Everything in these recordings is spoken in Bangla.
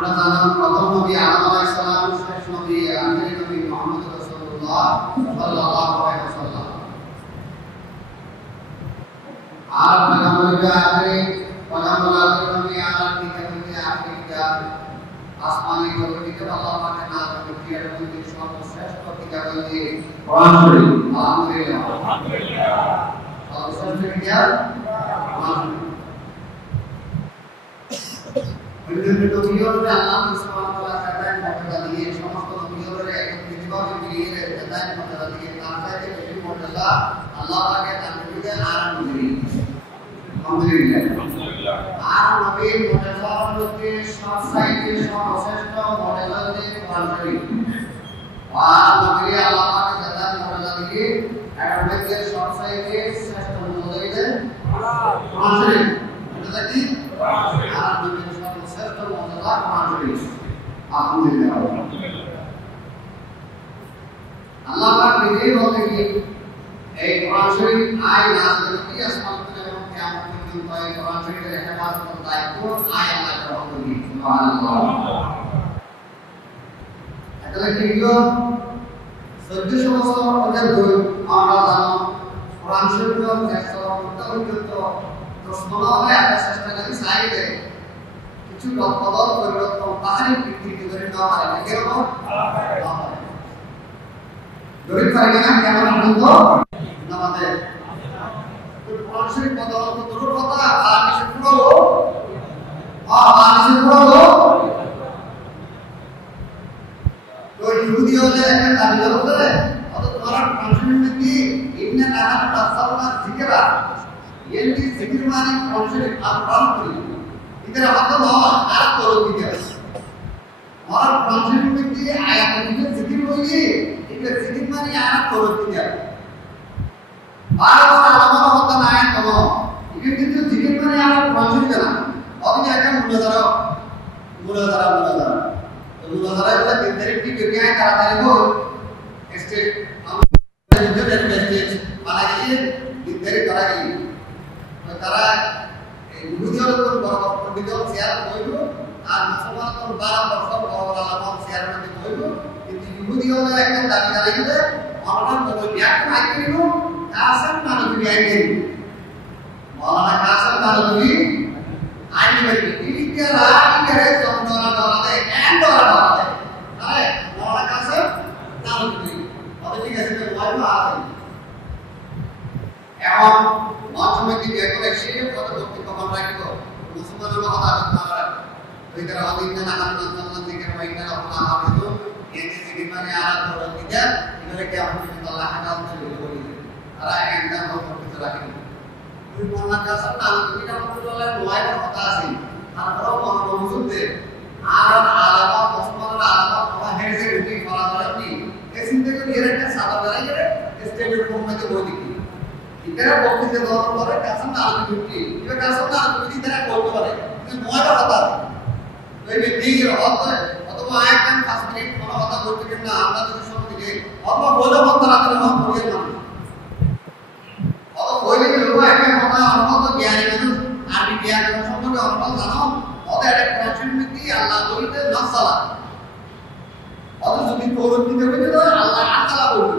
আমরা জানাম প্রথম নবী আদম আলাইহিস সালাম, শেষ নবী আখির নবী মুহাম্মদ রাসূলুল্লাহ সাল্লাল্লাহু আলাইহি ওয়াসাল্লাম। আর পয়গম্বর আখির পয়গম্বর নবী আর কিতাবে আখির কিতাব আসমানি জগতে আল্লাহ পাকের নাম কিয়ার মধ্যে সর্বশ্রেষ্ঠ কিতাব হচ্ছে কোরআন শরীফ। আলহামদুলিল্লাহ আলহামদুলিল্লাহ সর্বশ্রেষ্ঠ কিতাব কোরআন শরীফ। বিভিন্ন নবীগণের আল্লাহ সুবহানাহু ওয়া তাআলা মর্যাদা দিয়ে সমস্ত নবীগণের একত্রিতভাবে মিলিয়ে দেন মর্যাদা দিয়ে তার চাইতে বেশি মর্যাদা আল্লাহ পাকের নবীকে আর নবী। আলহামদুলিল্লাহ আর নবীর মর্যাদার মধ্যে সবচাইতে সর্বশ্রেষ্ঠ মর্যাদা হচ্ছে কোরআন শরীফ। আর নবী আল্লাহ পাকের যার মর্যাদা দিয়ে এর মধ্যে সবচাইতে শ্রেষ্ঠ মর্যাদা দিয়েছেন কোরআন শরীফ। এটা কি কোরআন শরীফ। আর নবীর সর্বশ্রেষ্ঠ মর্যাদা কোরআন শরীফ। আলহামদুলিল্লাহ আল্লাহ পাক নিজেই বলেন কি এই কোরআন শরীফ আয় নাযিল কি আসমান থেকে এবং কিয়ামত পর্যন্ত এই কোরআন শরীফের হেফাজতের দায়িত্ব আয় আল্লাহ গ্রহণ করেন। সুবহানাল্লাহ। এটা কি 1400 বছর আগের বই আমরা জানো কোরআন শরীফের টেক্সট পর্যন্ত রসমালা হয় একটা চেষ্টা করি সাইডে কিছু বদল পরিবর্তন পাহাড়ি বৃদ্ধি করে না পারে কিরকম দরিদ পারে না কেমন আনন্দ আমাদের কোরআন শরীফ বদল তো দূরের কথা আর কিছু পুরো তো ইহুদি হলে একটা দাবি করে অত তোমার কোরআন শরীফ কি ইবনে কাহার তাফসিরনা জিকরা এন্টি জিকির মানে কোরআন শরীফ আপরাম করি इधर हम तो आयात करो दिया और प्राचीन में की आयात में जिक्र होगी इधर जिक्र माने आयात करो दिया बार-बार आलमा होता ना आयात करो इधर जो जिक्र माने आयात प्राचीन करना और ये क्या मुनाजरा तो मुनाजरा वाला तेरे की क्या है करा था वो स्टेट हम जो स्टेट वाला ये तेरे करा गई तो करा ইহুদিদের কোন বড় পণ্ডিতও শেয়ার কইলো আর মুসলমান কোন 12 বছর বড় আলাম শেয়ার করতে কইলো কিন্তু ইহুদিও একটা দাবি জানাইছে আমরা কোন ব্যাখ্যা নাই করিনো কাসম নানবী আইনি মাওলানা কাসম নানবী আইনি বলি ইদিকে রাই করে জমদরা দলাতে এন্ড দলাতে আরে মাওলানা কাসম নানবী ওটা ঠিক আছে ওয়াইবা আছে এখন মধ্যমে দেখো একশিয়ে কত বক্তব্য আমরা রাখবো মুসলমানরা কথা বলতে ওই তারা অদিন না হাত না থেকে মাইনা আল্লাহ হাফেজ এতে থেকে মানে আর ধরে দিদা এগুলো কি আপনি আল্লাহ হাকাম করে বলি আর একদম করতে রাখেন ওই মোল্লা কাসম না এটা বলে ওয়াইবার কথা আছে তারপর মনোমুজুদে আর আলাদা মুসলমানরা আলাদা কথা হেসে উঠি করা যায় কি এই চিন্তা করে এর একটা সাদা দাঁড়াই গেলে স্টেজের ফর্মে বই দিই ইতারা বক্তৃতা দেওয়ার পরে কাসম না আলোচনা করতে এবার কাসম না আলোচনা ইতারা করতে পারে কিন্তু ময়টা কথা ওই ব্যক্তির অথবা আয়াতন 5 মিনিট কোনো কথা বলতে কিন্তু আমরা যদি শুনতে যাই অথবা বলে বলতে রাখলে আমরা বলে না অথবা বলে লোক একটা কথা আমরা তো জ্ঞানী মানুষ আর জ্ঞান সম্পর্কে আমরা জানো ওদের একটা কনসেপ্ট আল্লাহ বলতে নসালা অথবা যদি প্রবৃত্তিতে বলে তো আল্লাহ আতালা বলবে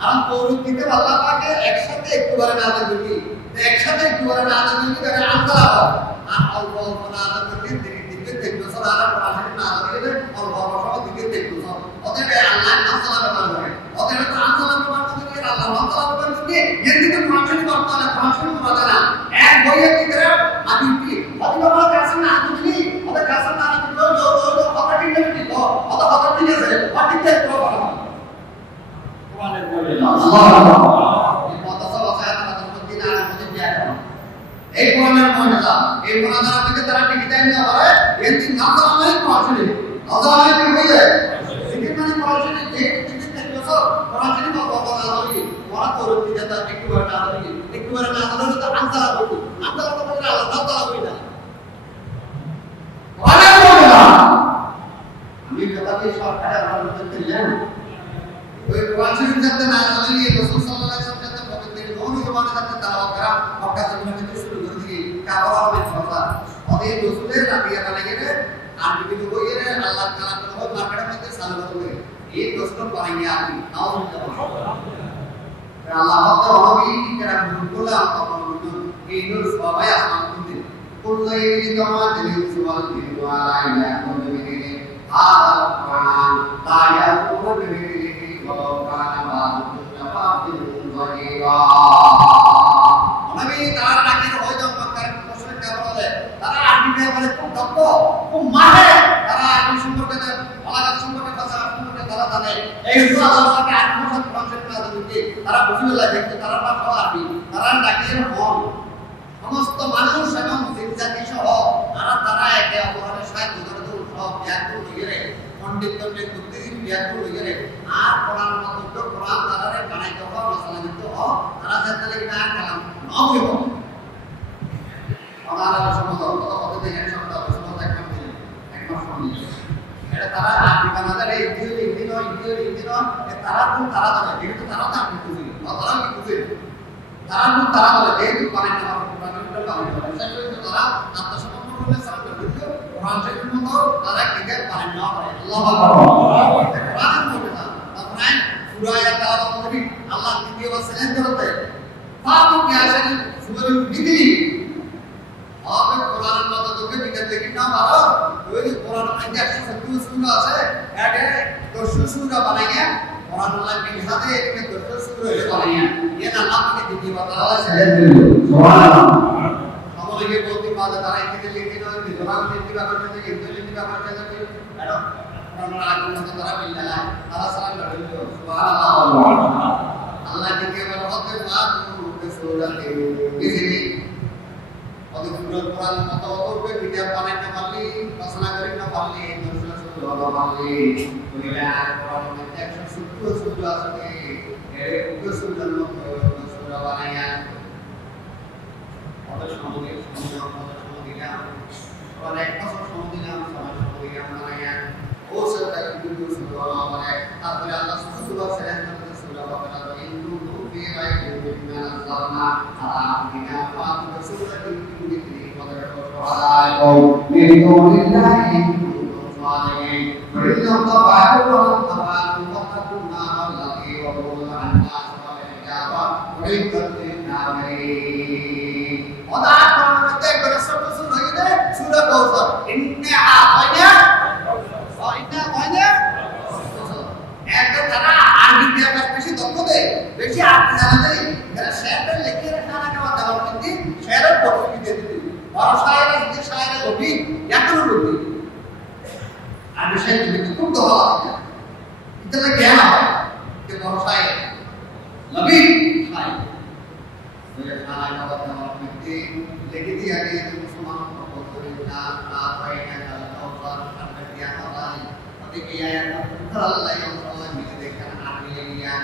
কারণ প্রবৃত্তিতে আল্লাহ পাকে একসাথে একবারে না দেবে একসাথে একবারে না দেবে তাহলে আতালা হয় আর অল্প অল্প না দেবে দিকে দেখবে সব আর পড়াশোনা না দেবে অল্প অল্প সব দিকে দেখবে সব ওদের আল্লাহ আতালা ব্যবহার করে ওদের তো আতালা ব্যবহার করে আল্লাহ আতালা ব্যবহার করে এর দিকে পড়াশোনা করতে না পড়াশোনা করা না এক বইয়ের ভিতরে আমি কি অথবা আমার কাছে না তুমি ওদের কাছে না তুমি কথা ঠিক নেবে তো অথবা কথা ঠিক আছে ঠিক আছে তো কথা কোরআনের বলে আল্লাহ এই কথা সব আছে আমাদের মধ্যে না আমাদের ব্যাখ্যা এই কোরআনের মর্যাদা এই মর্যাদা থেকে তারা টিকে যায় না পারে এর দিন নাম করা মানে পড়াশোনা আল্লাহ কি হয়ে যায় জিকির মানে পড়াশোনা যে কিছু থেকে সব পড়াশোনা বা কথা আলোচনা ওরা করতে যেটা একটু বড় আলোচনা একটু বড় না আলোচনা তো আনসার বলতো আনসার তো বলে আল্লাহ তাআলা বলে না কোরআনের মর্যাদা আমি কথা কি সরকারের আলোচনা করলেন ওই কোরআন শরীফ যাতে না জানি রাসূল সাল্লাল্লাহু আলাইহি ওয়াসাল্লাম যাতে পবিত্র নবী জবানে যাতে তেলাওয়াত করা মক্কা থেকে শুরু করে দিয়ে কাবা হবে কথা ওদের রাসূলের রাবিয়া বানাই গেলে আর বিভিন্ন বইয়ের আল্লাহ তাআলা তো মার্কেটের মধ্যে চালু করে এই প্রশ্ন পাইনি আপনি নাও আল্লাহ তো হবে যারা ভুল তখন এই নূর সবাই আসমান করতে কুল্লাই জামাতিল সুবাল ওয়া লা ইয়াকুনু আল কুরআন লা ইয়াকুনু বিহি ওয়া কানা বা'দুহু জাফাতিল যায়রা নবী তার নাকি হয়তো মক্কার মুশরিক বলে তারা আরবি ব্যাপারে খুব দক্ষ খুব মাহির তারা আরবি সম্পর্কে বাংলা সম্পর্কে ভাষা সম্পর্কে তারা জানে এই জন্য আল্লাহকে আরবি ভাষা প্রশংসা করে তারা বুঝতে লাগে যে তারা ভাষা আরবি তারা নাকি হন সমস্ত মানুষ এবং জিনজাতি সহ তারা একে অপরের সাথে জড়িত সব ব্যাকুল হয়ে পণ্ডিত বুদ্ধিজীবী ব্যাকুল হয়ে আর কোরআন মতো কোরআন তারা বানাইতে হওয়া রচনাযুক্ত হওয়া তারা যাতে না কালাম নবী হোক আমার সমস্ত কথা কথা দেখে সমস্ত সমস্ত একদম শুনি এটা তারা আরবি বানাতে ইন্ডিয়ান তারা ধরে যেহেতু তারা তো আপনি বুঝি তারা কি বুঝে তারা বলে যেহেতু বানাইতে হবে তারা আত্মসমর্পণ করলে সারা দিতে কোরআন শরীফের মতো তারা কিতাব বানাই না করে আল্লাহু আকবার কোরআন বলে না তারপরে সূরা আল-তাওবা নবী আল্লাহ দ্বিতীয় বছরের ধরতে ফাতু ইয়াসিন সূরা বিধি আপনি কোরআনের মতো তোকে কিতাব দেখি না মারো ওই কোরআন মধ্যে 170 সূরা আছে এতে 10 সূরা বানাইয়া কোরআন আল্লাহ के हाथे में 10 সূরা বানাইয়া ये ना आपके দ্বিতীয় বছর আছে সুবহানাল্লাহ আমাদেরকে বলতে পারে তারা এদিকে লিখে নয় বিজরাম লিখতে পারবে যে ইন্দু লিখতে পারবে যে এটা আমরা আগুন মতো তারা বিল্লাহ তারা সালাম করবে সুবহানাল্লাহ আল্লাহ দিকে বলতে মাতু সূরাতে বিজলি ওদের পুরো কোরআন মতো করবে ভিডিও বানাইতে পারলি রচনা করি না পারলি দর্শন সূরা পারলি ওইটা কোরআনের মধ্যে 170 সূরা আছে এর 10 সূরার মতো সূরা বানাইয়া ওদের সমাজে দিলাম অনেক বছর সময় দিলাম সমাজ দিলাম বানাইয়া ও সরকার কিন্তু সূরা মানে তারপরে আল্লাহ সুবহানাহু ওয়া তাআলা সূরা বাকারা ইন্দু ফি রাইবিন মিন আল-জান্নাহ আলামিনা ফাতু সূরাতুল মুমিনিন ওদের সহায় ও বিদুনিল্লাহি সালিহিন ফরিদম তাবারুল তাবারু ওয়াতাকুনা আল্লাহি ওয়া কুল আন্নাস ওয়া ইজাবা ওয়াইকাতিন নামি ওদা কোরআনতে করে সব সূরা হইলে সূরা কাউসার ইন্না আতাইনা ওয়া ইন্না আতাইনা একটা তারা আরবি ব্যাপারে বেশি দক্ষ দেয় বেশি আরবি জানা দেয় এরা শেয়ারটা লিখে রাখা না কেমন দেওয়ার কিন্তু শেয়ারের পদ্ধতি দিয়ে দিতে বড় শায়ের যে শায়ের লবি এত লবি আর শেয়ার দিতে খুব দোয়া আছে এটা জ্ঞান হয় যে বড় শায়ের লবি শায়ের ওই খানা খাওয়া দেওয়ার মধ্যে লিখে দিয়ে আগে মুসলমান পদ্ধতি না হয় না কাউসার আর দিয়া হয় ওদিকে আয়াত আল্লাহ আল্লাহ মিলে দেখেন আরবি লিয়া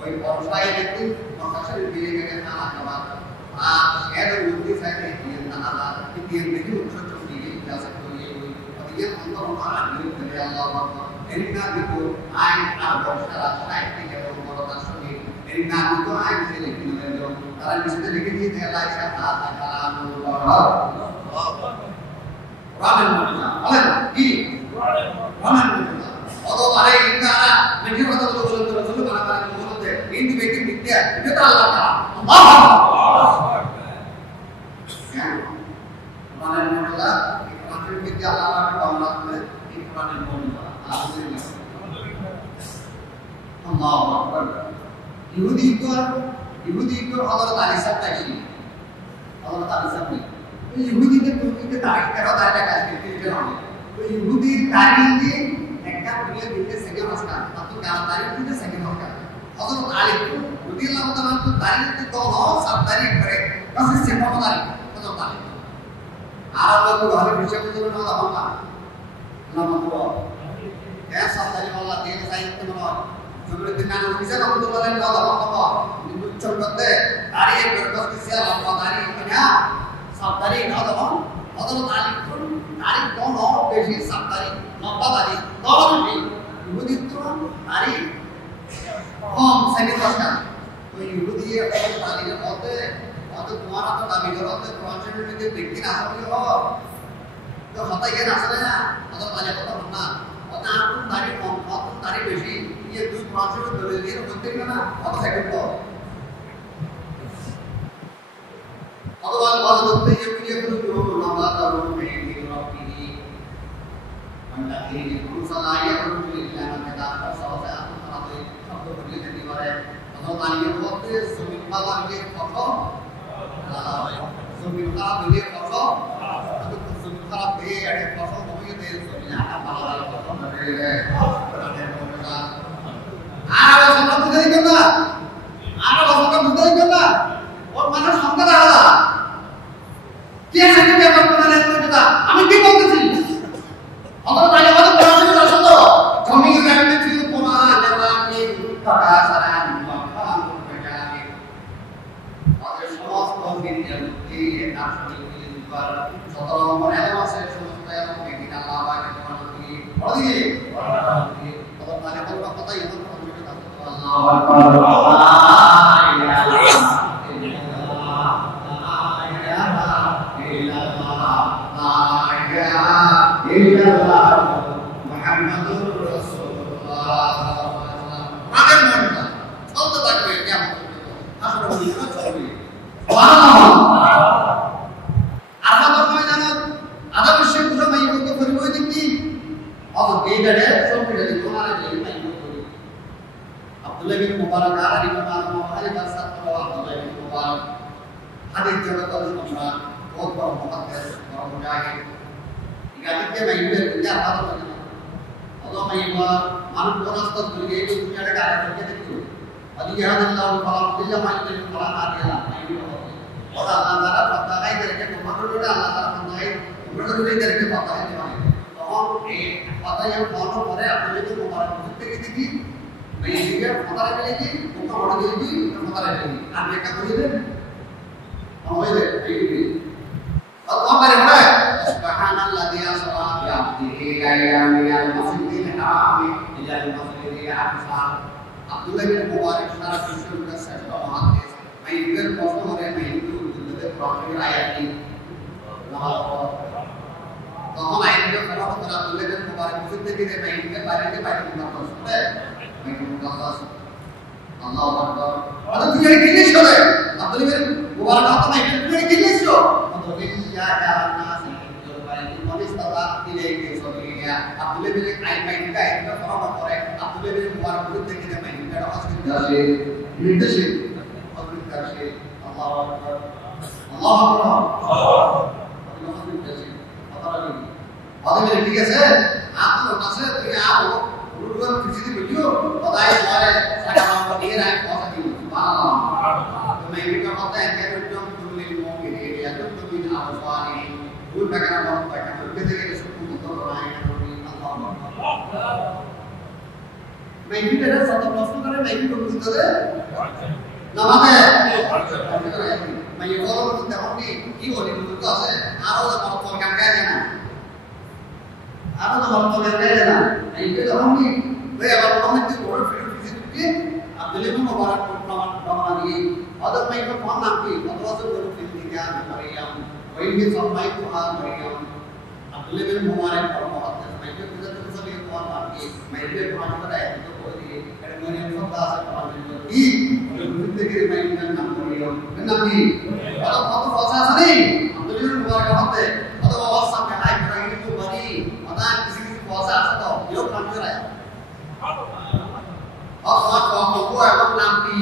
ওই বর্ষায় দেখি বর্ষার বিয়ে গেলে না খাবার আর এর উদ্দেশ্য থাকে দিয়ে না আল্লাহ দিয়ে দেখি উৎসব দিয়ে ক্লাস করিয়ে ওদিকে অন্তর আরবি করে আল্লাহ আকবার এরিনা দিকো আই আর বর্ষার আশায় থেকে বড়তার সঙ্গে এরিনা দিকো আই থেকে লিখে নেবেন তারা নিচে লিখে দিয়ে দেয় আল্লাহ ইশাআল্লাহ কালামুল্লাহ কোরআনের মুজিজা বলেন কি কোরআনের মুজিজা অতবারে ইন্দারা মেজে কথা বলতে রাসূল বানাবার বলতে ইন্দি ব্যক্তি বিদ্যা এটা আল্লাহ তাআলা আল্লাহু আকবার কোরআনের মুজিজা কোরআনের বিদ্যা আল্লাহর বাংলা করে এই কোরআনের মুজিজা আল্লাহু আকবার ইহুদিকে হযরত আলী সাহেব তাইছি হযরত আলী সাহেব ইহুদিদের তুর্কিতে তারিখ করা দায়টা কাজ করতে হবে তো ইহুদির তারিখে একটা পুরিয়া দিতে সেকেন্ড আসকা তো কার তারিখে সেকেন্ড আসকা হযরত আলী রাদিয়াল্লাহু তাআলা তো তারিখে তো সব তারিখ করে বস সে কোন তারিখ হযরত আলী আর লোক ঘরে বসে বসে না বাবা না বাবা এ সব তারিখ আল্লাহ দিয়ে সাইতে না জুবরুদ্দিন নাম কিসে রহমাতুল্লাহ আলাইহি ওয়া বাবা নিচল করতে তারিখ বরকত কিসে আল্লাহ তারিখ না সব তারিখ না বাবা হযরত আলী তারিখ কোন বেশি সব তারিখ লম্বা তারিখ তবে বেশি ইহুদি তো তারিখ কম সেকেন্ড আসকা ওই ইহুদি একটা তারিখের মধ্যে অত তোমার তো দাবি করতে কোরআন শরীফের মধ্যে দেখি না হবে তো হতাই গেছে আসলে না অত বাজে কথা বল না অত আপন দাড়ি কম অত দাড়ি বেশি ইয়ে দুই পাঁচশো ধরে দিয়ে করতে না অত সেকেন্ড তো অতবার বাদ করতে গিয়ে পিছিয়ে কোনো নামা তার মেয়ে দিয়ে রকি মনটা এই কুসালায়া করতে ইল্লাহ কেদা সওয়া আপনি শব্দ বলে দিতে পারে অত মানিয়ে বলতে জমিন পালা দিয়ে কত জমিন খারাপ দিয়ে কত জমিন খারাপ দিয়ে একটা ফসল কমিয়ে দিয়ে জমিন আটা পালা কত ধরে আর সব বুঝতে দিবেন না আর সব বুঝতে দিবেন না ওর মানুষ সংখ্যা আলাদা কে সেটা ব্যাপার করে না আমি কি বলতেছি আমরা তাহলে আমাদের পড়াশোনা আছে তো জমি জায়গা ছিল কোরআন নেবানি টাকা সারান মাফান বেজানি আমাদের সমস্ত বিদ্যালয়টি নাশরি মিলে দিবার 17 নম্বর এলামাসে সমস্ত এবং বিদিন আল্লাহ পাক তোমাকে পড়া দিয়ে তখন মানে বলবা কথা এমন কথা আল্লাহু আকবার Abdullah bin Mubarak ada di mana hari dasar kalau Abdullah bin Mubarak hadir jabat al-Umra khutbah muqaddas wa mujahid igatiknya mayyuber kerja apa tuh Allah mayyuber manut bonastat dulu itu punya ada karya kerja itu adi jahadillah falam billah mayyuber falam adillah mayyuber orang antara patahai dari kemakmur udah Allah taala patahai udah dulu dari patahai di mana তখন এই কথা yang ফলো করে আপনি যদি মোবারক করতে গিয়ে मैं ये पता लगे कि उनका बड़ा दिल भी पता लगे आप ये क्या बोलिए हम बोले ये अब हमारे बड़ा सुब्हानल्लाहि अस्मा bi abdihi ila minal masjidil haram ila al masjidil aqsa Abdullah bin Mubarak सारा विश्व का श्रेष्ठ महादेश मैं इधर पहुंचने वाले मैं हिंदू जिंदगी प्रॉब्लम आया थी তখন আইনকে ফলো করে আব্দুল্লাহ বিন মুবারক মসজিদ থেকে मैं इनके बारे में बात करता हूं Allahu Akbar. Ada tuh yang gini sih, Abdul bin Mubarak atau yang gini sih. Untuk dia jalan nasi, kalau paling ini setelah tidak ini soalnya Abdul bin main juga itu orang korek. Abdul bin Mubarak itu kita main juga harus kita sih. Itu sih. Abdul kita sih. Allahu Akbar. Allahu Akbar. Allahu kita sih. Apa lagi? Ada yang tiga sih. Aku nasi tu ya. Urusan fisik video, padahal hore sekarang berdiri naik kos di malam. Kemudian kita kata yang kita udah tulis mau gini, ya tuh tulis apa ini, udah bagian apa bagian kita jadi suku untuk orang yang berdiri Allah. Maybe ada satu proses karena maybe begitu deh. Namanya, maybe kalau kita ini, ini orang itu tuh asal, harus ada program kayak Ada nama program na, ini kita kami, kalau kami itu orang fisik itu, Abdullah bin Mubarak nama ini, ada mereka pun nanti, atau asal orang fisik dia, Maryam, ini sampai itu Maryam, Abdullah bin Mubarak kalau mau mereka kita tu sampai itu nanti, mereka pun ada itu boleh, kalau Maryam sampai asal orang itu, itu kita mereka nama Maryam, nanti, kalau fasa sini, Abdullah bin Mubarak apa? Atau bawa sampai naik lagi itu bani. Ada kisi puasa atau dia pernah kira. Allah kau aku nanti.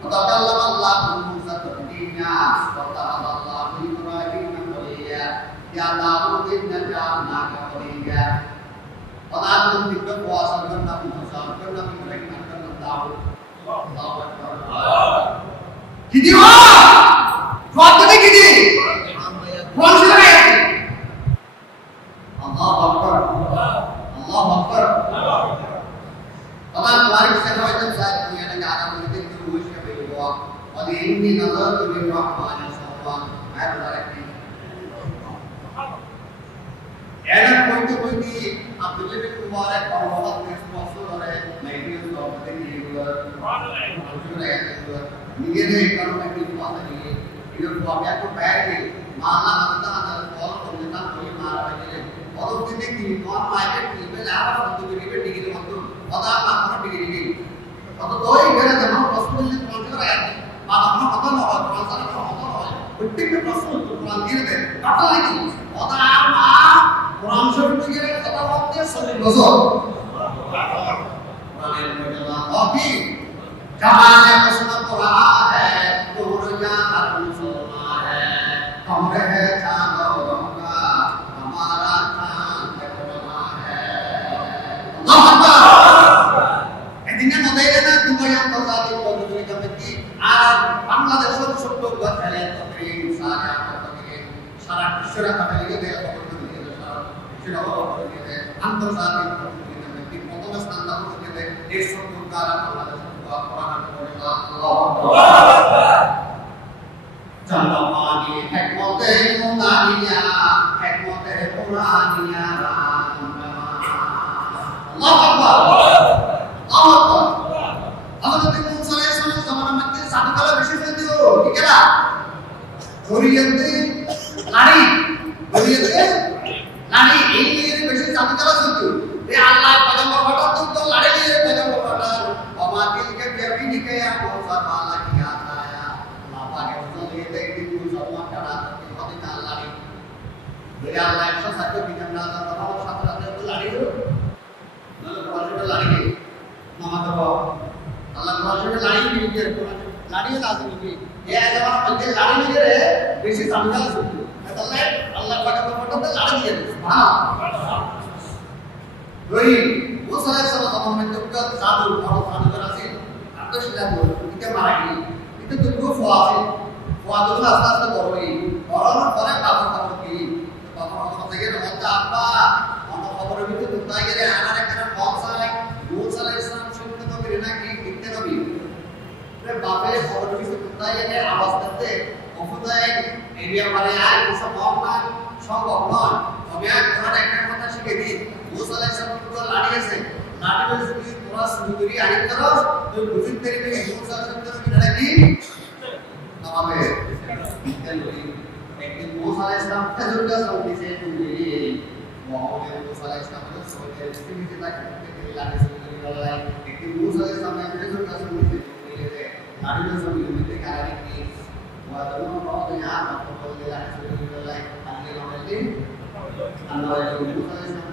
Atau kalau Allah Musa terdinya, kata Allah Ibrahim kemulia, ya tahu tidak jangan kemulia. Orang itu tidak puasa dengan Nabi Musa, dengan Nabi Ibrahim akan tahu. Gini wah, waktu ni gini. Puasa ni. Allahu Akbar. Allahu Akbar. Taman kemarin saya baca saat punya negara politik itu Rusia berdua. Pada ini nazar tu di Rahman Sama ayat terakhir. Enak politik Abdullah bin Mubarak orang sponsor oleh media seperti ini juga. Ini kalau media puasa ini, itu suami aku bayar ni. Mana ada sekolah komunitas boleh marah lagi. Quran দিয়ে দেয় কথা নাকি কথা আমা Quran শরীফ থেকে কথা বলতে 40 বছর Quranের মধ্যে কি जमाने उसने पढ़ा है दूर जाकर सुना है कमरे है चांदों का हमारा चांद बना है अल्लाह अकबर এদিনে মধ্যে না দুবাই আন্তর্জাতিক প্রতিযোগিতা কি আর বাংলাদেশের ছোট গঠনে তকরির সারা তকরির সারা বিশ্বের কাছে লেগে দেয় সারা বিশ্বের আন্তর্জাতিক প্রতিযোগিতা কি প্রথম স্থান দখল করে এই ছোট কারা Bangladesh Jalmani hikmate Qur'aniya hikmate Qur'aniya Allahu Akbar Allahu Akbar Hazrat Musa alayhi salam zamana mধ্যে সাধুকালা বেশি ফেলতে হলো কি কেনা শরীয়তে নারী এই নিয়ে বেশি সাধুকালা চলতো এই আল্লাহ পয়গম্বর হঠাৎ তো লড়াই নিয়ে পয়গম্বর হঠাৎ অমাতিল কে বেবি কে মুসা মালা কি আতায়া বাবা কে বলে দেখি তুই সম্মান করা হতে না লড়াই মেরে আল্লাহ একশো সাথে বিধান না তো আমার সাথে সাথে লড়াই হলো না কোরআনে লড়াই নামাজ পড়ো আল্লাহ কোরআনে লড়াই কি লড়াই লাজমি কি এই জামানা মধ্যে লড়াই নিয়ে বেশি সাধুকালা চলতো তাহলে আল্লাহ পয়গম্বর হঠাৎ লড়াই দিয়ে সুবহানাল্লাহ Doi, Musa alaihissalam zaman menentukan satu orang sahabat asing atau sudah kita marahi, itu tunggu fuasi itu asas teroroi, orang kamu kiri, bapak saya nama apa, orang kamu itu tentang ini anak karena bangsa, Musa alaihissalam sudah itu kiri lagi, kita nabi, bapak kamu itu tentang ini awas nanti, ofudai, area mana yang Musa bangsa, semua orang, kami orang yang kata sikit Musa alaihissalam ko ladi ase ladi में से थोड़ा सुंदरी आई करो तो बुजुर्ग तेरे में Musa alaihissalam की लड़ाई हमें एक दिन Musa alaihissalam खजूर का सौंदी से टूटी वहां पे Musa alaihissalam को सोचे इसके नीचे तक के लड़ी से लड़ाई एक दिन Musa alaihissalam ने खजूर का सौंदी से टूटी थे लड़ी में सौंदी में क्या है कि वो दोनों बहुत यहां पर बोल लड़ी से लड़ाई आगे लड़ाई Allah Musa alaihissalam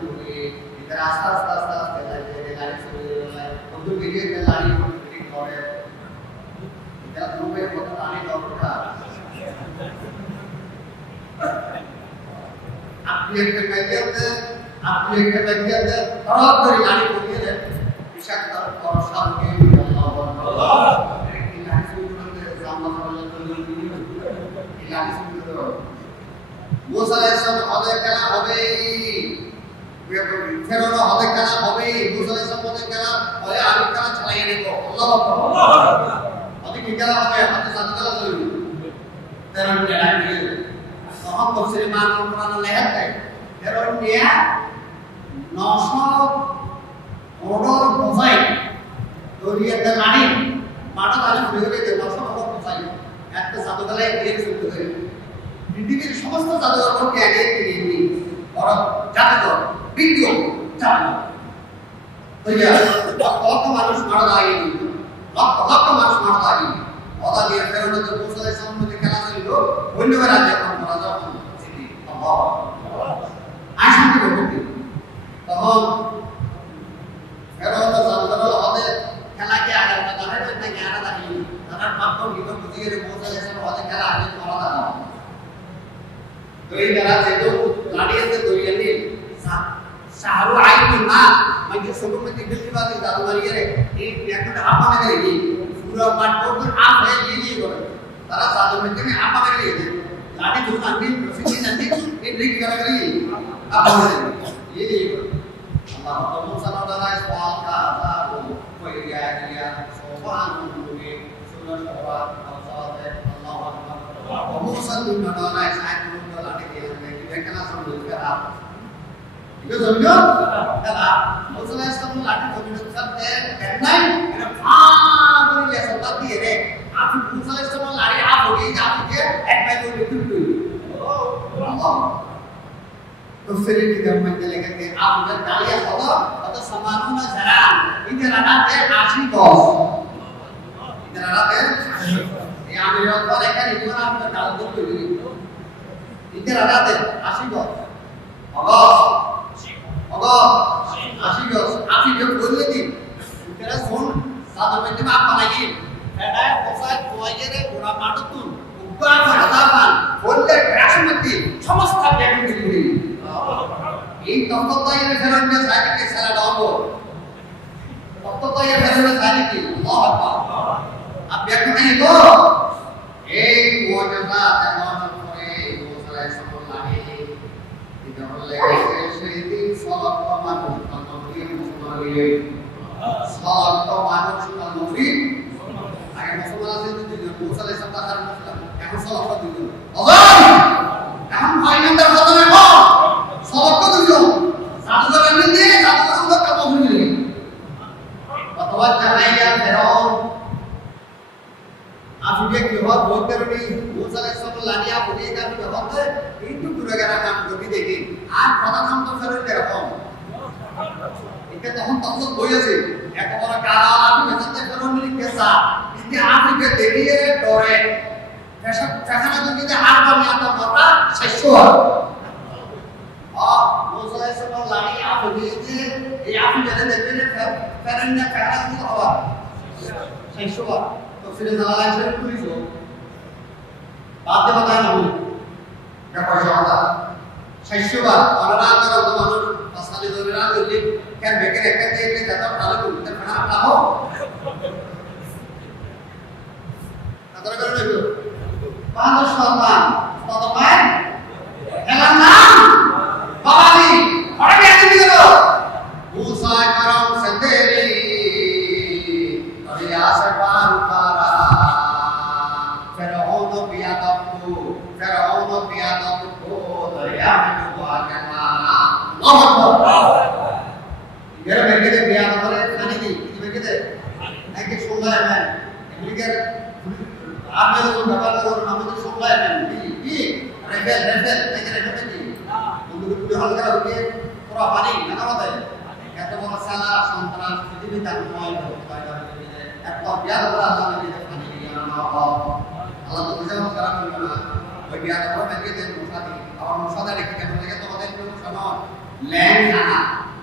इधर आस्ता गाड़ी से उर्दू वीडियो में लाड़ी क्लिक करे इधर ग्रुप में बहुत आने डॉक्टर का आप ये कहते और कोई लाड़ी को ये विशाल और शाम के अल्लाह इलाही से जुड़ते सामने इलाही से जुड़ते Musa alaihissalam হবে কেন হবে ফেরাউন হবে কেন হবে Musa alaihissalam হবে কেন হয় আমি কেন চালিয়ে নেব আল্লাহু আকবার আমি কি কেন হবে হাতে সাথে কেন চলবে ফেরাউন কে ডাকিয়ে তখন তফসিরে মানব কোরআন লেখা থাকে ফেরাউন নিয়া 900 ওডর বোঝাই দরিয়াতে লাড়ি মাটা তালে ঘুরে ঘুরে 900 ওডর বোঝাই একটা সাধুকালায় দিয়ে চলতে হয় পৃথিবীর সমস্ত জাদুঘরকে আগে কিনে নিই বড় জাদুঘর ভিডিও জাদু হইয়া লক্ষ মানুষ মারা যায় লক্ষ মানুষ মারা যায় ওটা দিয়ে ফেরাউন তো Musa alaihissalam মধ্যে খেলা ছিল অন্য রাজ্যে এখন মারা যাওয়া সিটি আল্লাহ আশাকে বলতে তখন ফেরাউন তো জাদুঘর হবে খেলাকে আগে তাদের মধ্যে জ্ঞান থাকে তারা ভাবতো বিপদ বুঝিয়ে Musa alaihissalam ওদের খেলা আগে মারা যায় तो ये जरा से तो लाड़ी से तो ये नहीं सारू आई की मां मैं सुबह में दिखती बात है दारू वाली है ये व्यक्ति आप में करेगी पूरा पाठ को आप है ये नहीं करो तारा साधु में के आप में करेगी लाड़ी जो अंतिम प्रसिद्धि नंदी ये नहीं करा करेगी आप में ये नहीं करो अल्लाह तो Musa ताला इस बात का आजाद हो कोई रिया सोफान होंगे सुनत हुआ अवसाद है अल्लाह अकबर Musa तुम ना शायद लाने के लिए कि कहना समझ कर आप itu समझो कला Musa alaihissalam लाठी को भी सकते हैं नहीं इन्हें फाड़ ये सब बात ही है आप Musa alaihissalam लाठी आप हो गई आप के एक मैं तो लिखूं अल्लाह तो फिर की जब मैं लेकर के आप उधर डालिया होगा तो समानों में जरा इधर आते आशी बॉस इधर आते ये आमिर और देखा नहीं तो आप डाल दो ইন্দিরা রাতে 80 গজ অগস্ট অগস্ট 80 গজ 80 গজ বললে কি ইন্দিরা ফোন সাদা পেতে মা পালাগি এটা কোসায় কোয়াইরে গোড়া মাটতুন উগ্রা হাজামান বললে গ্রাসমতি সমস্ত ব্যাগন দিলি এই তত্ত্বতায়ের ফেরনে সাইকে সারা দাও তত্ত্বতায়ের ফেরনে সাইকে আল্লাহু আকবার আপনি এখন নাই তো এই মুআজ্জাজা তেমন করে মুসালাই সাল্লাল্লাহু এটা বললে সেই দিন সলাত মানুষ নবী মুসলমানকে সলাত মানুষ নবী আগে মুসলমান আছে যদি মুসালাই সাল্লাল্লাহু আলাইহি ওয়াসাল্লাম এখন সলাত দিল আল্লাহ এখন ফাইনান্দার খতমে কম সলাত দিল জাদুঘর আনলে দিয়ে জাদুঘর সুন্দর কাজ হইল অথবা জানাইয়া ফেরাউন আফিকে কি হওয়ার বলতে পারি মুসা আলাইহিস সালাম লানিয়া বলিয়ে কাবি হতে একটু দূরে গেরা কাম করবি দেখি আর কথা নাম তো ফেরত এরকম এটা তখন তখন বই আছে একেবারে কারা আমি মেসাতে ফেরত মিলি কেসা ইতি আফিকে দেখিয়ে ডরে ফেসা ফেখানা যদি আর বানি আতা মারা শেষো মুসা আলাইহিস সালাম লানিয়া বলিয়ে এই আফিকে দেখলে ফেরত না ফেখানা কি হওয়া শেষো फिर ज़ाला से पुलिस हो बात दे बताया ना क्या पैसा होता शैशव और रात का तो मानो असली तो रात को ले क्या बेके रखते थे इतने ज़्यादा खाली तो इतना खाना खाओ कतर कर रहे हो पांच शतान हेलाना बाबा जी और भी आगे भी करो मूसा करम संदेरी अभी आशा पार उतारा Firaun biadabku dariya में डुबा के मारा यार मैं कहते बियाद करे खाने की मैं कहते है कि सुनला है मैं लेकिन आप मेरे को डबल करो ना मुझे सुनला है मैं भी रेफेल लेकिन रेफेल की उनको पूरे हल्का होके पूरा पानी ना होता है এত বড় সালা সন্ত্রাস পৃথিবীতে নয় হতে এত বিয়াদ করা জানা যে পানি দিয়ে না আল্লাহ তো বুঝানো করা করবে না ওই বিয়াদ করে থাকে যে মুসাদি আর মুসাদা রেখে কেন লাগে তো ওদের কোনো শোনো ল্যান্ড জানা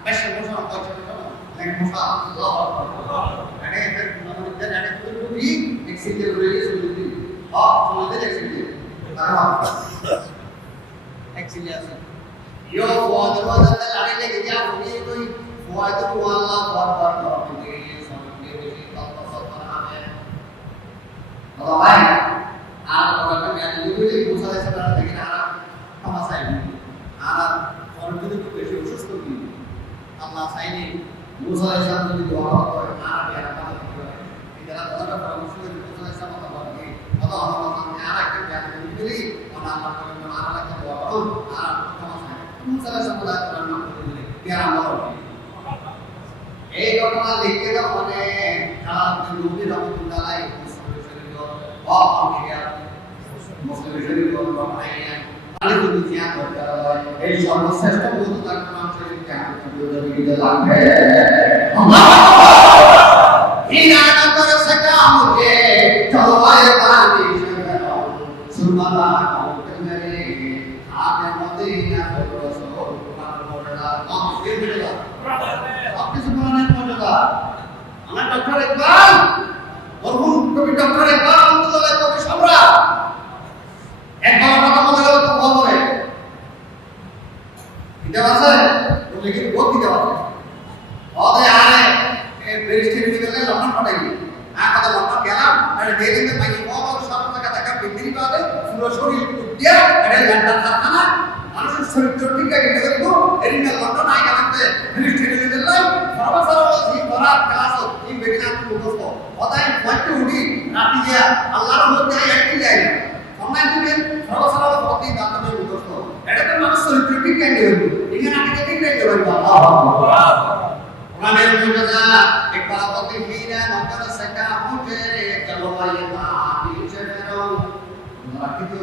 বেশ শোনো কইছে শোনো ল্যান্ড মুসা আল্লাহু আকবার মানে এর মধ্যে জানে পুরোপুরি এক্সিডেন্ট হয়ে শুরুতে শুরুতে এক্সিডেন্ট তারপর এক্সিডেন্ট यो बहुत बहुत लड़ाई लेके जा होगी कोई बहुत तो अल्लाह बहुत बहुत करेंगे ये समझने में तो सत्ता है तो भाई आप अगर मैं ये मुसा ऐसा कर लेकिन आरा समस्या है आरा और भी तो बेशक उस को भी अल्लाह साइने मुसा ऐसा तो दुआ करे आरा प्यारा का इधर तो का परामर्श में मुसा ऐसा मतलब है तो हम आरा के प्यार में मिली और अल्लाह को आरा का दुआ करो आरा मुसा ऐसा बोला करना प्यारा मरो एक घटना लिखते तो मैंने कहा कि लोभी रहमतुल्लाह अलैहि मुस्लिम शरीफ और हम क्या मुस्लिम शरीफ को बनाए हैं अली को दुनिया को करा है ये सर्वश्रेष्ठ बुद्ध का नाम शरीफ क्या है जो लागू है अल्लाह ही आना कर सका मुझे चलवाए पानी से सुनना को मेरे आगे मदीना को रसूल का मोड़ा आपके सुनाने मौजूदा हमें डॉक्टर इकबाल मरहूम कभी डॉक्टर इकबाल अब्दुल्लाह कभी सम्राट एक बार কথা বলে গেল তো বলবে এটা আছে তো लेकिन बहुत দিতে হবে ওদের আরে এই বেরিস্টি গেলে লন্ডন পাঠাই আ কথা লন্ডন গেলাম আরে দেখতে পাই বড় সব টাকা টাকা বিক্রি করে পুরো শরীর দিয়া আরে লন্ডন কারখানা মানুষের চরিত্র ঠিক আছে কিন্তু এরিনা লন্ডন আই গেলাতে বেরিস্টি গেলে সর্বসারা এই বরাত ক্লাস এই বেগিনা মুখস্থ ওদাই পড়তে উঠি রাতে গিয়া আল্লাহর মধ্যে একই যায় সম্মান দিবেন সর্বসারা প্রতি দাঁতবে মুখস্থ এটা তো মানুষ চরিত্র ঠিক আছে এখানে আগে ঠিক রেখে বলবো আল্লাহ কোরআনের মুজাজা এক বারাকাতি ফিনা মক্কা সাকা মুজে চলওয়ায়ে তাবি চেরো রাখিতো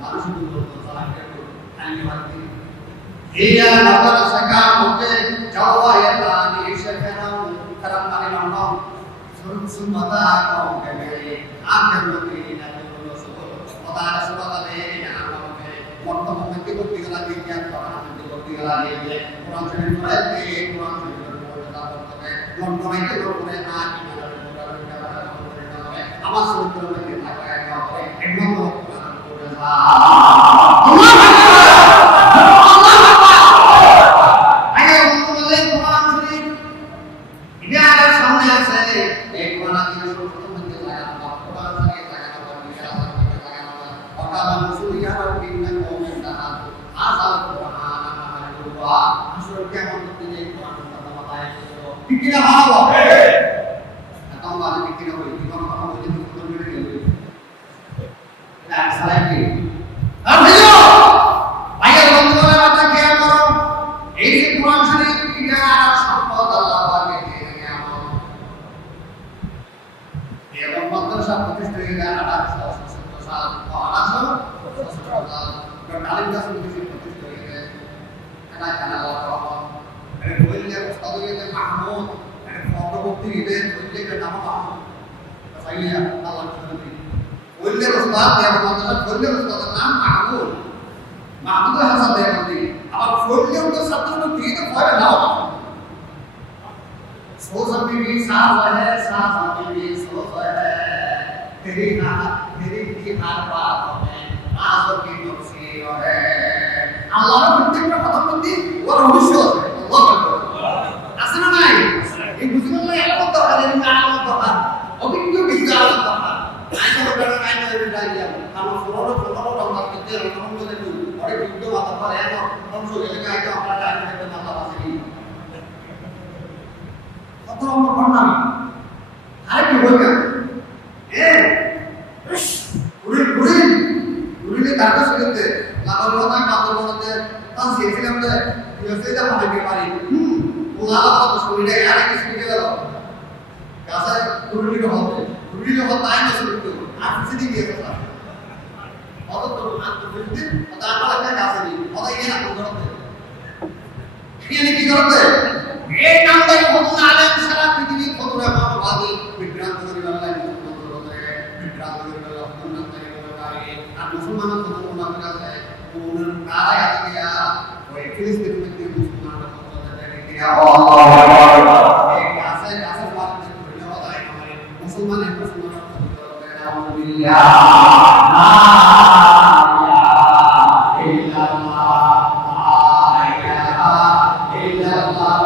মানুষ দুটো সালাম করো আইনি মানতি iya maka saka mungke jawa ya tani sekarang karang mani nong sun mata kau kene akan mungkin ada lulus kota ada sebab ada yang apa গেলা দিয়ে কোরআন শরীফ পড়াইতে কোরআন শরীফের মর্যাদা করতে লন্ডনাইতে করে না কি আমার চরিত্র থেকে থাকা হবে একমাত্র কোরআন পড়ে যা আল্লাহু আকবার আগে বললেন কোরআন শরীফ এটা আমার সামনে আছে এই কোরআন দিয়ে সর্বপ্রথম হতে লাগানো কোরআন থেকে লাগানো বিশাল থেকে লাগানো অকাল মুসলিয়া বিনা কওমের দাহাত আযাল কোরআন আমারুল্লাহ আসলে কেমন দিনে কোরআন কথা মাথায় এসেছিল ঠিক কি না ভালো এখন বাজে ঠিক কি না হই জীবন কথা বলে কি করবে গেল এটা সালাই কি আর ভাইও ভাইয়ের বন্ধুরা কথা খেয়াল করো এই যে কোরআন শরীফ এটা সম্পদ আল্লাহ পাকের এবং মাদ্রাসা প্রতিষ্ঠা হয়ে গেল 1867 সাল 1867 সাল ডালিম গাছ প্রতিষ্ঠা হয়ে গেল কানা কানা রহমান এর বইলে উস্তাদ হয়ে গেল মাহমুদ এর পরবর্তী ইবেন বইলে নাম মাহমুদ সাইয়া আল্লাহ সুবহানাহু বইলে উস্তাদ দেব মাদ্রাসা বইলে উস্তাদের নাম মাহমুদ মাহমুদ হাসান দেবন্দি আবার বইলে উস্তাদ ছাত্রকে দিয়ে তো পড়ে নাও सोच भी साथ भी सोच है तेरी की हर बात में आज़ो की नुक्सी है अल्लाह ने प्रत्येक खत्म कर दी और भविष्य अल्लाह असना नहीं ये बुजुर्ग ने ये मत कहा ये आलम कहा अभिज्ञ विज्ञान कहा आइए बड़ा आइए ये हम फुलो हम करते हैं हम लोग ने और वीडियो आता पर है हम सो ये का आइए अपना टाइम में अल्लाह वासी तो हम पढ़ना अरे की हो गया ए पूरी ने दादा सुनते लागो होता कादो बोलते तब से फिल्म दे ये से जब हम के पारी वो आला तो सुन ले यार किस के गलो कैसा पूरी को होता है ना सुनते आप सीधी के था और तो आप तो फिरते पता आपको लगता है कैसे नहीं और ये ना करते ये नहीं करते ये नाम का बहुत आलम सारा पृथ्वी खतरे मानववादी विज्ञान করে বাংলায় মন্ত্র করে বিজ্ঞান করে লক্ষণ করে করে আর মুসলমান তো না আছে কোন কারা আছে क्या ওই ফিলিস্তিন में मुसलमान को देने के अल्लाह एक ऐसे बात करने वाला है हमारे मुसलमान है मुसलमान को देना बिल्लाह ला इलाहा इल्लल्लाह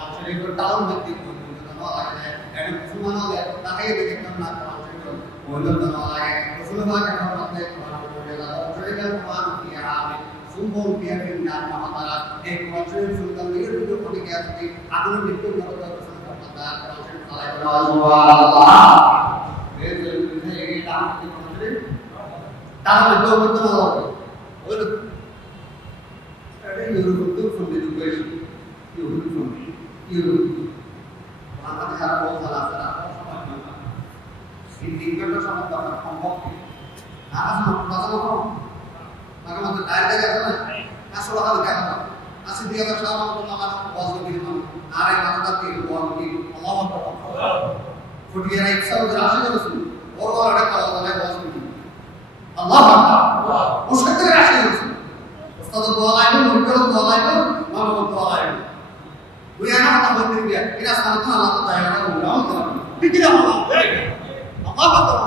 কোরআন শরীফের টাউন ব্যক্তি বলা লাগে একটা মুসলমান হলে তাকে দেখতাম না কোরআন শরীফের বলতে লাগে মুসলমান কেন বলতে কোরআন পড়ে না শরীফের কোরআন কি আমি সুম্বল কি আমি নাম মহাতারা এই কোরআন শরীফ সুলতান দিয়ে ভিডিও করে গেছে আগুন নিত্য করতে সুলতান কোরআন শরীফ চালায় সুবহানাল্লাহ এই যে এই নাম কি কোরআন শরীফ তাহলে তো বলতে হবে ওই You will look from the education. You will look from you. Maka cara kau salah salah. Ini kita sama sama kompok. Apa sama masalah kau? Maka maka ada kan? Asal hal kan? Asal dia kan sama untuk makan waslu di mana? Are mana tapi buat di Allah Akbar. Kemudian iksa udah asal terus. Orang ada kalau ada waslu. Allah Akbar. Usah terasa terus. Ustaz doa lain, murid doa lain, mama doa lain. Gue anak tak berpikir dia. Kita sekarang tuh anak tak yang orang ulang. Pikir apa? Apa betul?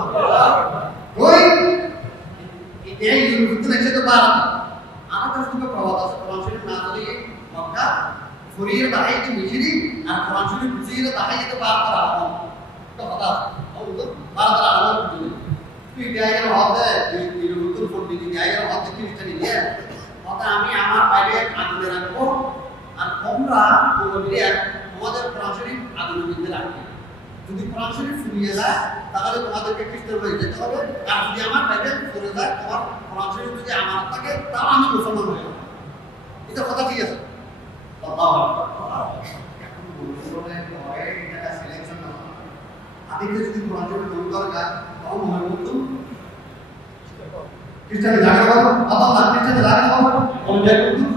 Gue ini itu nanti itu barang. Anak terus juga perawatan sekolah sini nanti maka Fourier tak itu begini, anak orang sini begini tak itu barang terang. Itu kata, oh itu barang terang begini. Dia yang ada di betul pun di dia yang ada kita di dia. Maka আমি আমার বাইরে আগুনে রাখবো আর তোমরা বলবি তোমাদের কোরআন শরীফ আগুনের মধ্যে রাখবে যদি কোরআন শরীফ ফুরিয়ে যায় তাহলে তোমাদেরকে খ্রিস্টান হয়ে যেতে হবে আর যদি আমার বাইরে ফুরে যায় তোমার কোরআন শরীফ যদি আমার থাকে তাহলে আমি মুসলমান হয়ে যাবো এটা কথা ঠিক আছে আল্লাহু আকবার এখন মুসলমানের পরে এটা সিলেকশন না আদিকে যদি কোরআন শরীফ মন করা যায় তখন মনে করতো খ্রিস্টান জায়গা পাবো আবার খ্রিস্টান জায়গা পাবো অনুযায়ী কিন্তু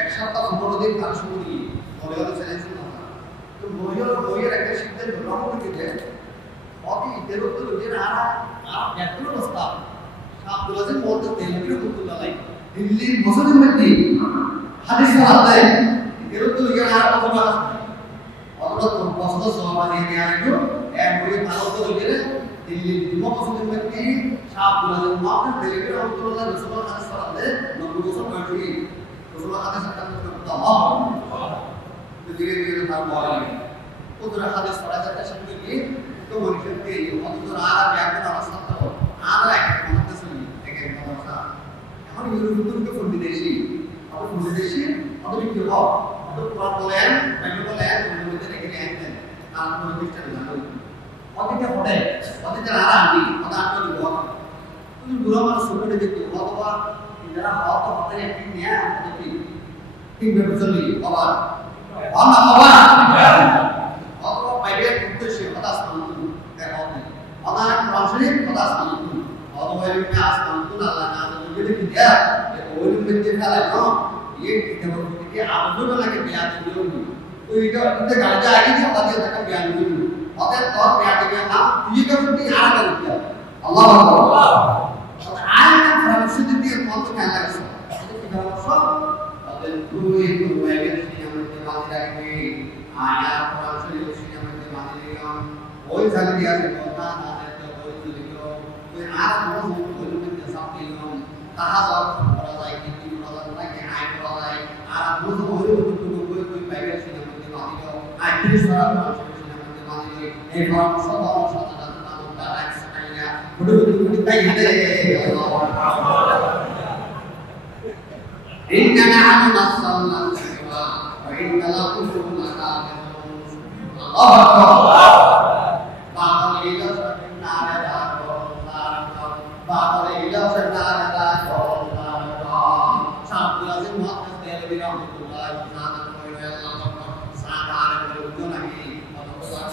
এক সপ্তাহ 15 দিন কাজ শুরু দিয়ে বলে গেল সিলেকশন না তো বইয়ের একটা সিদ্ধান্ত গ্রহণ করে অতি দেরত্ব লোকের আর একটু প্রস্তাব আব্দুল আজিজ বলতে তেলবির রহমাতুল্লাহ আলাইহি দিল্লির মুসলিম ব্যক্তি হাদিস আছে দেরত্ব লোকের আর কত আছে অত কষ্ট সমাজে নিয়ে আসলো এক বই ভারত লোকের দিল্লির মুসলিম ব্যক্তি আব্দুল আজিজ মাহমুদ তেলবির রহমাতুল্লাহ রাসূলুল্লাহ সাল্লাল্লাহু আলাইহি ওয়াসাল্লাম 90 বছর বয়সী রাসূলুল্লাহ সাল্লাল্লাহু আলাইহি ওয়াসাল্লাম ধীরে ধীরে তার বলা ওদের হাদিস পড়া যাচ্ছে সেগুলো কি তো মনুষ্যকে অন্তত আর ব্যাকরণ অবস্থা তো আর একটা কথা শুনি থেকে কথা এখন ইউরোপীয়কে ফোন বিদেশি আর ফোন বিদেশি আর কি হবে তো কোরআন বলেন বাইবেল বলেন মধ্যে রেখে দেন আর কোন খ্রিস্টান জানো অতীতে পড়ে অতীতে আর আনি কথা আর কি বল তুমি বুড়ো মানুষ শুনে দেখতে অথবা যারা হয়তো হতে একটি নিয়ে আমাদের কি ঠিক চলি আবার অথবা বাইবেল উদ্দেশ্যে কথা স্থানান্তর দেখা হবে আল্লাহ কোরআন শরীফ কথা স্থানান্তর অথবা এই স্থানান্তর আল্লাহ না যদি দিয়া ওই মধ্যে ফেলা না এই কিতাব থেকে আবদ্ধ লাগে বিয়াদ দিও তো এটা কিন্তু গাজা আগে যে কথা দেখা বিয়াদ দিও অতএব তোর বিয়াদ দিও না তুই কি আর করতে আল্লাহু আকবার আয়াত পরামর্শ দিয়ে কত খেয়াল লাগছে এটা কি পরামর্শ অতএব তুই বাইবেল সিনামতে বাঁধি রাখবি আয়াত পরামর্শ দিয়ে সিনামতে বাঁধি দিলাম ওই জায়গা দিয়ে আছে কথা না দেখতে ওই দিলো তুই আর কোনো মধ্যে সাপিলাম তাহা দর করা যায় কি করা যায় নাকি আয় করা যায় আর কোনো ওই তুই বাইবেল সিনামতে বাঁধি দাও আয় কি সরা পরামর্শ সিনামতে বাঁধি দিই এই পরামর্শ দাও সাথে إننا نحن نزلنا الذكر وإنا له لحافظون الله أكبر بعض إلى النار بعض إلى النار شعب لازم وقت تلبي رحمة الله سبحانه وتعالى سبحانه وتعالى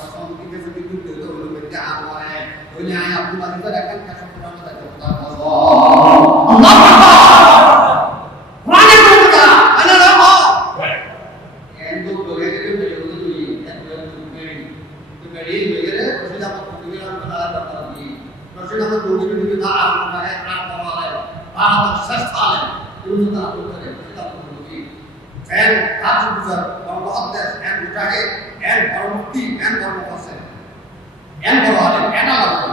قسم kita segitu itu belum berjalan oleh oleh ayat Allah kita akan kasih Quran kita Allah Quran itu kita ada apa itu boleh itu beri begini sudah pengiriman kepada kami sudah pengiriman kita akan ada sesal itu sudah pengiriman sudah and harus bisa membuat and mujahid and bermukti and bermufassir and beralim and alam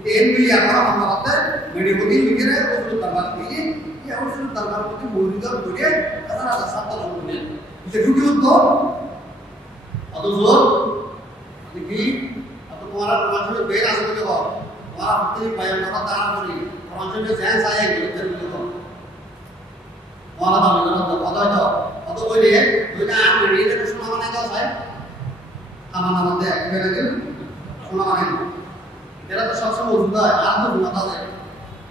itu yang yang orang mengatakan media mikirnya usul terbaik ini ya usul terbaik itu muridnya karena ada satu orang bisa juga untuk অথচ দেখি তোমার মানুষের বের আছে বলে কর তোমার প্রত্যেক ভাই আমরা তারা করি মানুষের জ্ঞান চাই বলে কর মালা দামি করো তো কত কইলে দুইটা আম বেরিয়ে গেলে শোনা মানে দাও চাই আমার মধ্যে একবারে দিন শোনা মানে এরা তো সবসময় ওষুধ হয় আর তো ঘুমাতা যায়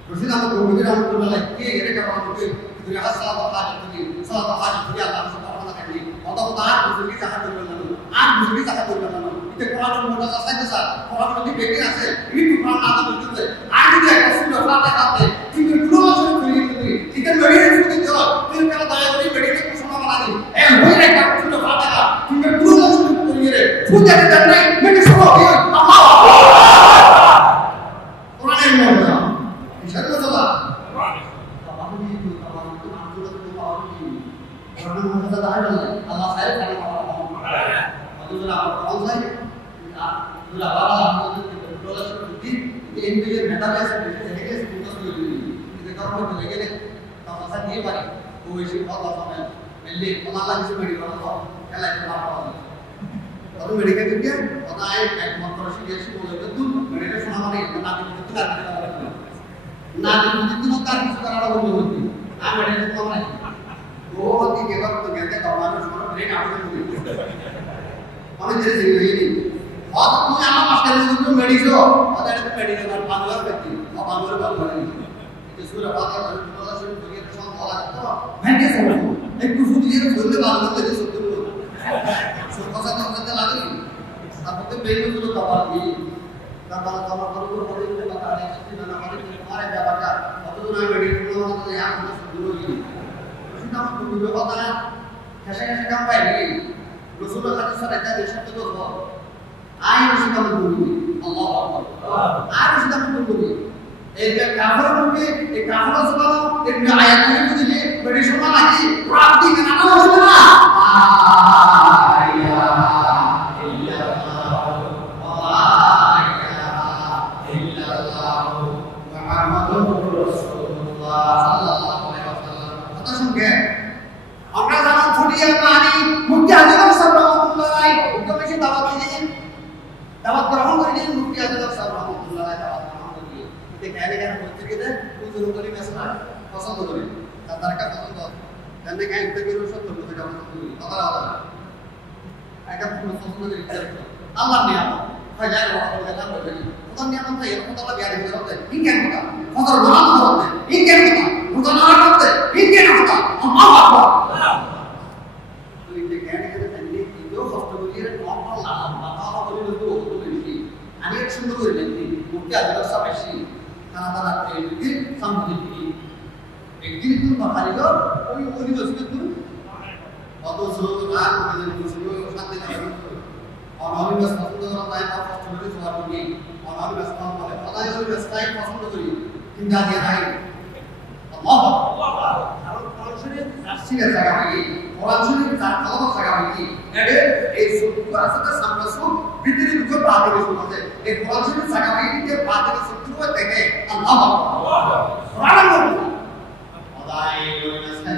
রশিদ আমার গভীর আমার কোনো লাগে এরে কারণ আমাকে দুই হাত সালাত হাজ করি সালাত হাজ করি আল্লাহ সুবহানাহু ওয়া তাআলা কত তার বুঝলি জাহা করবে না আর বুঝলি জাহা করবে না এটা কোরআনের মধ্যে আছে স্যার কোরআন যদি বেকে আছে এই কোরআন আদম করতে আর যদি একটা সুন্দর ফাতে খাতে কিন্তু কোনো কিছু করি যদি ঠিক আছে লড়িয়ে যদি দাও তুমি কেন দয়া করে বেরিয়ে কিছু শোনা মানে এ হইরে একটা সুন্দর ফাতে খা তুমি কোনো কিছু করি রে ফুটে দেন নাই মেকে শোনো আল্লাহু আকবার কোরআনের মধ্যে ইশারা দাও Allah saya kan Allah. Kalau Allah saya, kalau Allah berdoa seperti itu yang meta biasa jadi sebuah sesuatu. Itu kalau kita lagi ni, kalau saya ni bari, koisi Allah sama meli, Allah lagi seberi Allah, kalau itu apa? Kalau mereka tu dia, kalau ayat motor si dia si boleh tu, mereka semua mana itu nanti itu tak ada. Nanti itu tak ada sekarang ada boleh. Ah mereka semua mana? बहुत ही केवल तो कहते हैं कमाने सुनो ब्रेन आउट हो गई हमें धीरे धीरे ये नहीं और तो तू यहाँ मास्टर ने तो मेडिसो और तेरे तो मेडिसो का पांचवार व्यक्ति और पांचवार बात हो रही है इसको रखा था तो बोला सुन तो ये तो बोला तो मैं कैसे बोलूं एक कुछ ये बोलने वाला तो ये सब तो सुन कैसा तो करते लगे अब तो बेल में तो कबाल की कबाल कबाल करो तो बड़े को बता रहे हैं कि ना हमारे तुम्हारे व्यापार का अब तो ना मेडिसो तो यहाँ हम सब दूर ही nama dulu kota kasih gambar ini Rasulullah hadis ada di satu dua ayat sudah menunggu Allah ayat sudah menunggu kafir mungkin kafir sebab ini ayat ini begini beri semua lagi berarti kenapa Rasulullah আমরা জানা ছুটিয়ে পানি মুক্তি আজীবন সাবরাহুল্লাহ উদ্যমে দাওয়াত দিয়েছেন দাওয়াত গ্রহণ করেছেন মুক্তি আজীবন সাবরাহুল্লাহ দাওয়াত গ্রহণ করেছেন এতে কেন কেন পত্রিকাতে উজুর করি মেসনা পছন্দ করি তার কাছে পছন্দ জানতে কেন থেকে সব করতে হবে আমরা কথা আলাদা একটা পছন্দ করে আল্লাহ নিয়ামত ফাজার ওয়াক্ত কথা বলেন কোন নিয়ামত তাই কথা বিয়া দিতে হবে ইনকেন কথা ফজর নামাজ পড়তে ইনকেন কথা রোজা না করতে ইনকেন কথা আল্লাহু আকবার তো এই জ্ঞান এখানে থাকলে কি তো কষ্ট করে আল্লাহ আল্লাহ বলে তো হতো বেশি আমি এক সুন্দর করে দেখি মুক্তি আল্লাহ সব বেশি খানা দানা খেয়ে সম্পত্তি একদিন তো বাহারিলো ওই ওই দশকে তো অত না করে দিল সাথে যাবে অনামি ব্যস্ত করা তাই কষ্ট করে জোয়ার করি অনামি ব্যস্ত বলে সদাই ওই ব্যস্তই পছন্দ করি চিন্তা দিয়ে নাই আল্লাহ কারণ কোরআন শরীফ তাফসীরের জায়গা কি কোরআন শরীফ তার কলম জায়গা কি এডে এই সূত্র আসলে সামনে সূত্র ভিতরে দুটো বাতের সূত্র আছে এই কোরআন শরীফ জায়গা কি বাতের সূত্র দেখে আল্লাহ কোরআন বলে সদাই ওই ব্যস্তই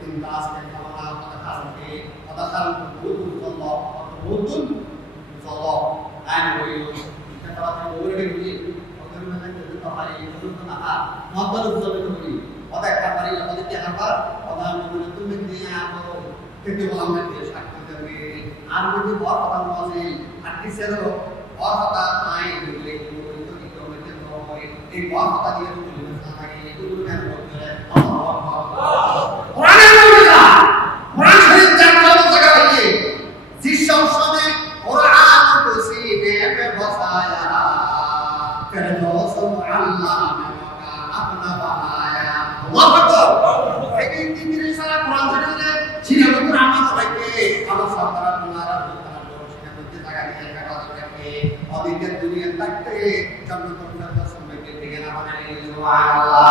চিন্তা আসলে কামনা কথা কাছে কথা কারণ বহুত আল্লাহ Betul, insyaallah, anu itu kita kalau boleh begini, kalau mana kita tahu hari itu tentang apa betul betul. Ada kabar yang ada di apa? Ada mana tu media atau kita malam media sakit jadi. Anu itu buat orang masih artis itu, buat kata main boleh itu kita media tahu. Ini buat kata dia tu boleh lagi itu dulu kan boleh. Quran itu bisa. Quran Sharif jangan kalau jaga lagi. जिस शख्स ने कुरान को सीने पे बसाया फिर दोस्तों अल्लाह ने मका अपना बनाया अल्लाह अकबर लेकिन तीन सारा कुरान से सीने को कुरान में रखे हम सब तरह तुम्हारा लोग सीने में जगह दिया का रखे और इधर दुनिया तक के जन्नत और फिरदौस में के ठिकाना बनाने सुभान अल्लाह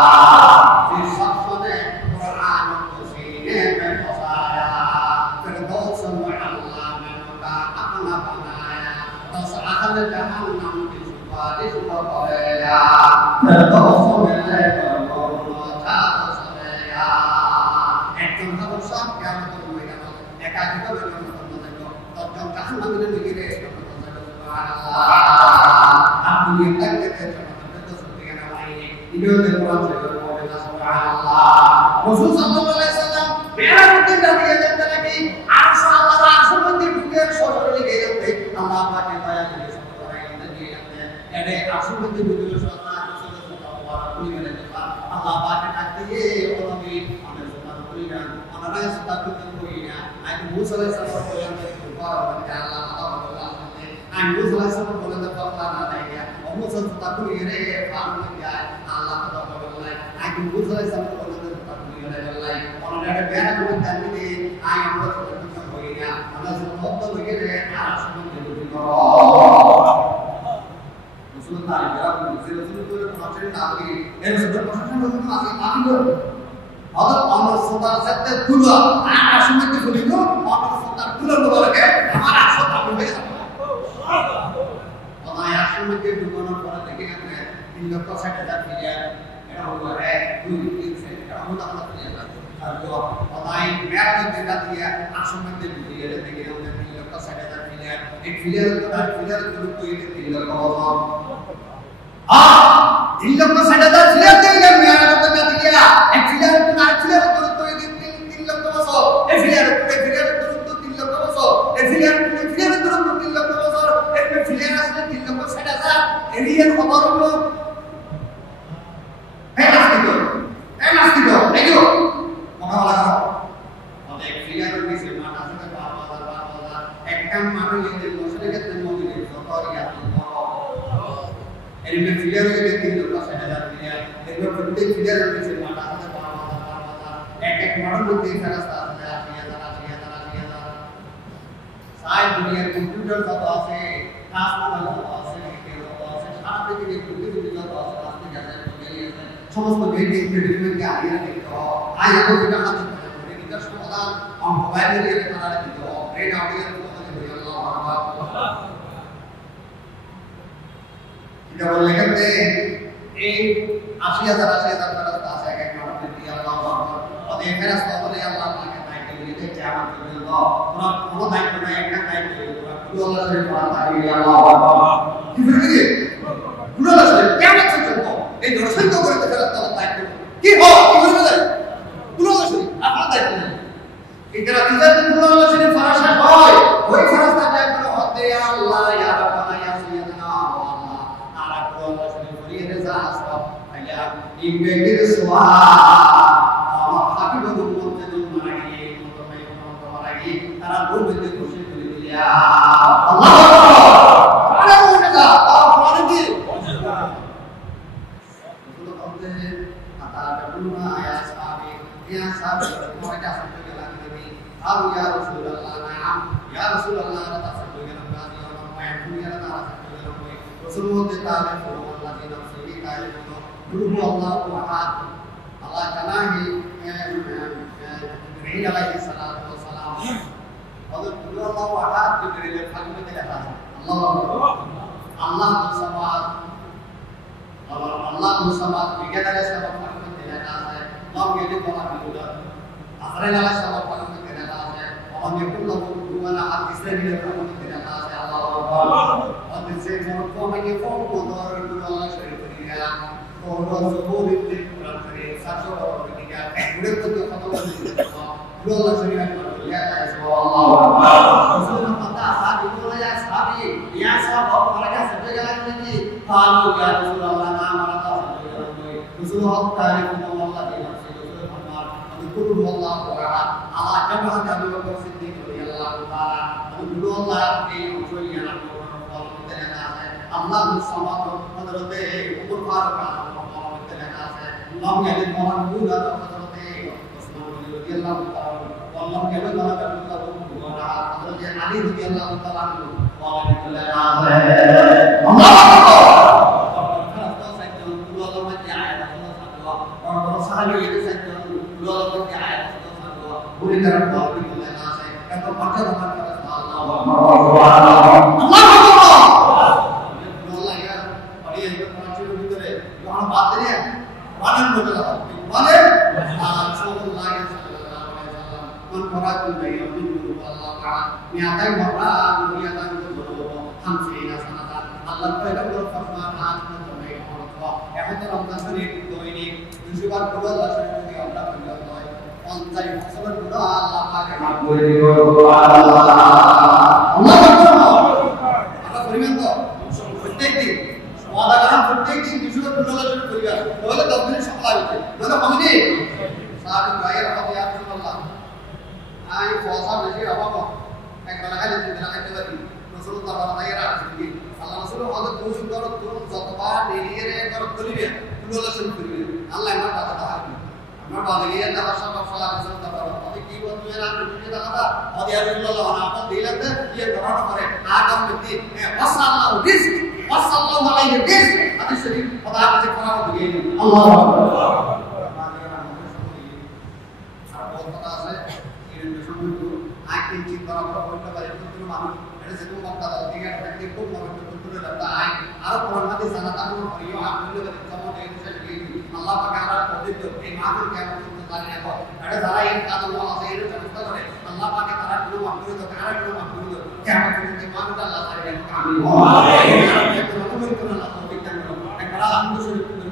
जिस शख्स ने कुरान को सीने पे बसाया फिर दोस्तों अपना बनाया तो साहब जहन्नम की सुपारिश करेगा फिर दोस्तों मिले करोड़ों छात सरेगा एक तुम सब क्या मतलब होएगा एकाकी को बेटा मतलब देखो तो yang kasih ngambil lagi deh. Aku yang tak kita itu seperti yang lain. Ini udah kurang saya subhanallah. Rasul sallallahu alaihi wasallam benar mungkin dari yang lagi arsa Allah langsung mendibukan sosial lagi yang Allah pakai saya jadi satu orang yang tadi yang ada langsung mendibukan sosial Allah kuliah dan Allah pakai hati orang ini amal sunnah kuliah orang yang sudah kuliah aku Musa alaihi salam yang berkuar pada Allah aku Musa alaihi salam yang berkuar ada ya Musa sudah kuliah faham ya Allah taala aku Musa alaihi salam yang berkuar ada orang ada biar aku tadi ni ayam berkuar kuliah Allah sudah tahu begini harus mendibukan Rasulullah Rasulullah macam tadi yang sudah pasang masih ambil ada honor sultan sette dua anak semua itu dulu honor sultan dulu lagi hamaरा sultan berbeza orang yang semua itu dulu orang lagi kan इन लोग को सेट कर दिया era हुआ है दूर दिन से era होता होता दिया जो बताई मैं तो देखा दिया आंसू में दिल दिया लेकिन हमने इन लोग को सेट कर दिया एक फिलर ग्रुप को ये इन लोग को इन लोग को सेट कर दिया मेरा तो मैं दिया एक फिलर ग्रुप तो ये तीन लोग को बसो एक फिलर ग्रुप तो तीन लोग को बसो एक फिलर ग्रुप तो तीन लोग को बसो एक में फिलर असले तीन लोग को सेट कर एरिया खबर लो Elastico, ayo. Maka lakukan. Ada filer di sini, mana sudah bawa. Ekam mana yang dimaksudkan dengan mobil motor ya. Ini filer yang tinggal pasal ada filer. Ini penting filer di sini, mana sudah bawa. Ek mana mungkin salah satu ada. Saya dunia komputer satu ase, asma satu ase, saat ini komputer juga satu ase jadi समस्त बेटी ट्रीटमेंट के आगे देखो आया तो बिना हाथ में निकल सकता हम मोबाइल में ये करा देखो रेड ऑडियो को तो अल्लाह Akbar kita boleh kata Asia terasa saya kayak orang di Allah Akbar और ये मेरा सब ने अल्लाह पाक के नाम के लिए क़यामत के दिन तो पूरा नाम को मैं एक नाम के लिए पूरा अल्लाह से बात आई अल्लाह अकबर किधर गए पूरा अल्लाह से क़यामत से चलता এই দর্শন তো করতে ফেরার তার দায়িত্ব কি হয় কি করে বলে পুরো দর্শন আপনার দায়িত্ব নেই এটা তিজাত পুরো দর্শনে ফরাসা হয় ওই ফরাসা দায়িত্ব হতে আল্লাহ ইয়া রাব্বানা ইয়া সাইয়্যিদানা আল্লাহ আলা পুরো দর্শনে ফরিয়ে রেজা আসব আইয়া ইবেগির সুয়া আমার হাবিব মুহাম্মদ মারা গিয়ে মারা গিয়ে তারা বলবে যে খুশি করে দিয়া আল্লাহু আকবার আরে মুজা আর কি Ya sahabat, mereka sampai jalan ini. Abu ya Rasulullah, naam. Ya Rasulullah, kata sampai jalan ini. Orang main dunia kata sampai jalan ini. Rasulullah kita Allah di nafsi kita itu. Guru Allah Muhammad. Allah kanahi Jibril alaihi salatu wassalam. Kalau guru Allah Muhammad Jibril kami tidak tahu. Allah bersamad. Allah bersamad. Jika ada sebab kami tidak tahu. Lam yalid wa lam yulad. Akhirnya Allah sebab kami tidak tahu. Orang yang pun lalu dua nak Islam tidak kami tidak tahu. Allah Akbar. Orang yang semua kami yang pun motor itu Allah syarikat. Orang sebut itu berarti satu orang ketiga. Boleh pun tu kata Allah. Allah syarikat ya Allah. Rasulullah kata sahabat itu ya sahabat. Ya sahabat mereka sampai jalan ini. Kalau ya Rasulullah nama mereka sampai jalan ini. Rasulullah tarik Allah di Qul huwallahu ahad. Allah jamaah Nabi Bakar Siddiq radhiyallahu taala. Qul Allah di ujungnya Allah Taala. Allah bersama Hadrat Umar Faruq Allah Taala. Allah yang Muhammad Hadrat Utsman radhiyallahu taala. Allah yang Hadrat Hadrat Ali radhiyallahu taala. Allah من فرات الليل منه الله تعالى 200 مرة دنيا تنظر 50 سنة الله পয়গম্বর ফরমান হাত ধরে এখন তো রমজান শরীফ দৈনিক 200 বার পড়া দর্শন যদি আমরা করি হয় 50 বছরের গুনাহ আল্লাহ পাকে মাফ করে দিবেন সুবহানাল্লাহ আল্লাহু আকবার আমরা করিবেন তো প্রত্যেকদিন ওয়াদা করেন প্রত্যেকদিন 200 বার পড়া দর্শন করিবা তাহলে 10 দিনের সফল হবে মানে কমনি সাহাবী ভাইয়ের কথা ইয়া রাসূলুল্লাহ আই ফসা বেশি অভাব একবার খালি দিন খাইতে পারি রাসূলুল্লাহ বানাইরা আসেন আল্লাহ রাসূল হযরত মুসলিম করত যতবার দেরিয়ে রে করত করিবে পড়া দর্শন করিবে আল্লাহ আমার কথা তাহাবি আমার বাদলিয়া না সব সালা রাসূল তাবার আমি কি বলবো এর আমি বুঝে দাদা আদি রাসূলুল্লাহ আপনি দিলেন যে এই ঘটনা করে আদম ব্যক্তি ওয়াসাল্লাহু রিজক ওয়াসাল্লাহু আলাইহি রিজক হাদিস শরীফ খোদা কাছে করা দিয়ে আল্লাহু আকবার কথা আছে এর বিষয়ে আইন চিন্তা করা করতে পারে কিন্তু মানুষ এটা যেহেতু মক্কা থেকে একটা খুব মনোযোগ করে রাখা আই আর কোরআন হাদিস জানা তাহলে করিও আপনি বলে যেমন এই বিষয়ে আল্লাহ পাক আমরা পবিত্র এই মাহফিল কেমন করতে পারি না এটা যারা এই কাজগুলো আছে এর চেষ্টা করে আল্লাহ পাক তারা কোনো মাফ করে দাও কারা কোনো মাফ করে দাও কেমন করতে মানুষ আল্লাহ তাআলা আমিন আমিন কোনো কোনো আল্লাহ তৌফিক দান করুন একবার আলহামদুলিল্লাহ গুলো শুরু করুন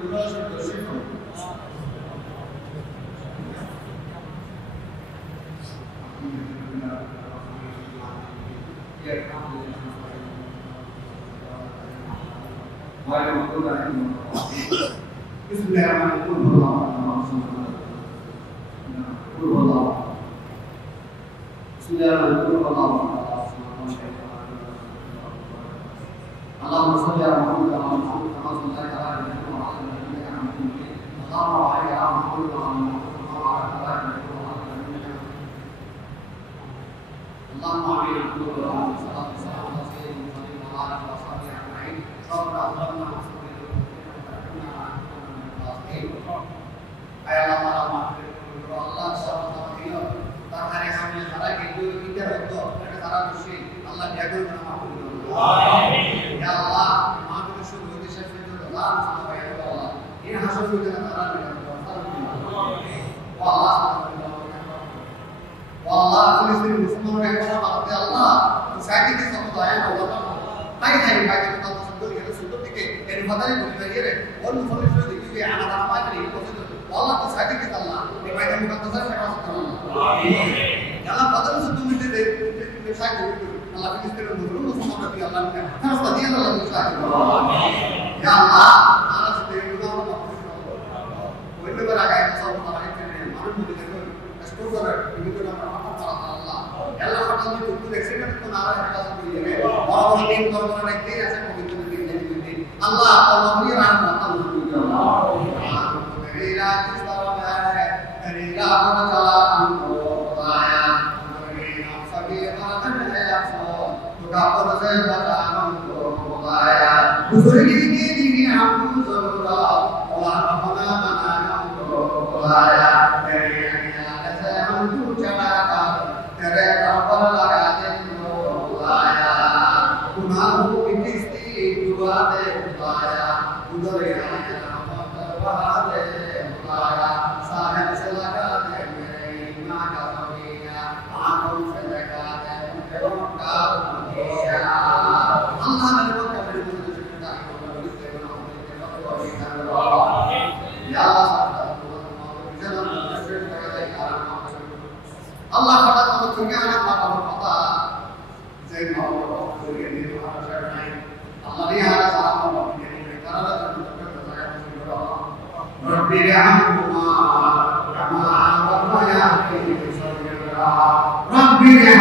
Alhamdulillah.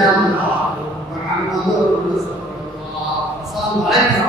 ইল্লাল্লাহ মুহাম্মাদুর রাসূলুল্লাহ। আসসালামু আলাইকুম।